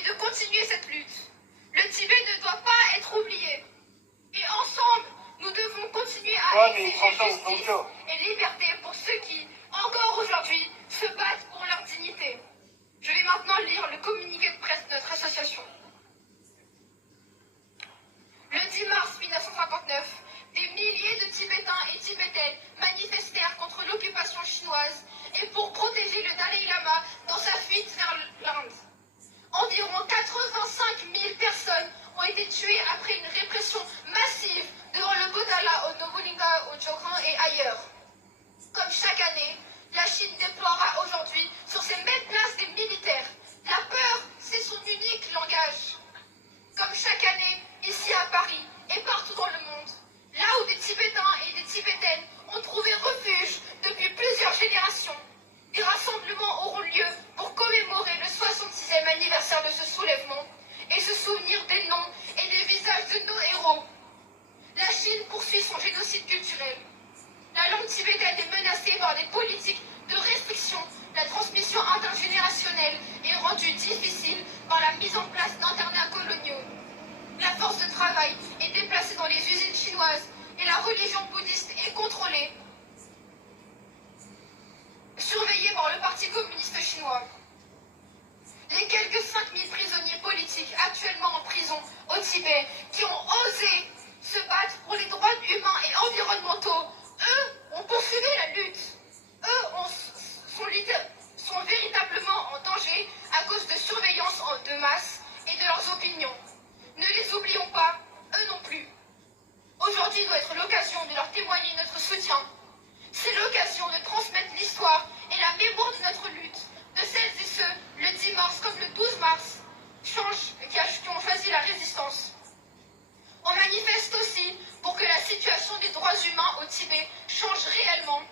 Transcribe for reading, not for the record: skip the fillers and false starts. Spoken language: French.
et de continuer cette lutte. Le Tibet ne doit pas être oublié. Et ensemble, nous devons continuer à exiger justice et liberté pour ceux qui, encore aujourd'hui, se battent pour leur dignité. Je vais maintenant lire le communiqué de presse de notre association. Le 10 mars 1959, des milliers de Tibétains et Tibétaines manifestèrent contre l'occupation chinoise et pour protéger le Dalai Lama dans sa fuite vers l'Inde. Environ 85 000 personnes ont été tuées après une répression massive devant le Bodala au Nobunaga, au Jokran et ailleurs. Comme chaque année, la Chine déploiera aujourd'hui sur ses mêmes places des militaires. La peur, c'est son unique langage. Comme chaque année, ici à Paris et partout dans le monde, là où des Tibétains et des Tibétaines ont trouvé refuge depuis plusieurs générations, des rassemblements auront lieu pour commémorer le 66e anniversaire de ce soulèvement et se souvenir des noms et des visages de nos héros. La Chine poursuit son génocide culturel. La langue tibétaine est menacée par des politiques de restriction. La transmission intergénérationnelle est rendue difficile par la mise en place d'internats coloniaux. La force de travail est déplacée dans les usines chinoises et la religion bouddhiste est contrôlée, surveillée par le Parti communiste chinois. Les quelques 5000 prisonniers politiques actuellement en prison au Tibet qui ont osé se battre pour les droits humains et environnementaux, eux ont poursuivi la lutte. Eux sont véritablement en danger à cause de surveillance de masse et de leurs opinions. Ne les oublions pas, eux non plus. Aujourd'hui doit être l'occasion de leur témoigner notre soutien. C'est l'occasion de transmettre l'histoire et la mémoire de notre lutte, de celles et ceux, le 10 mars comme le 12 mars, qui ont choisi la résistance. On manifeste aussi pour que la situation des droits humains au Tibet change réellement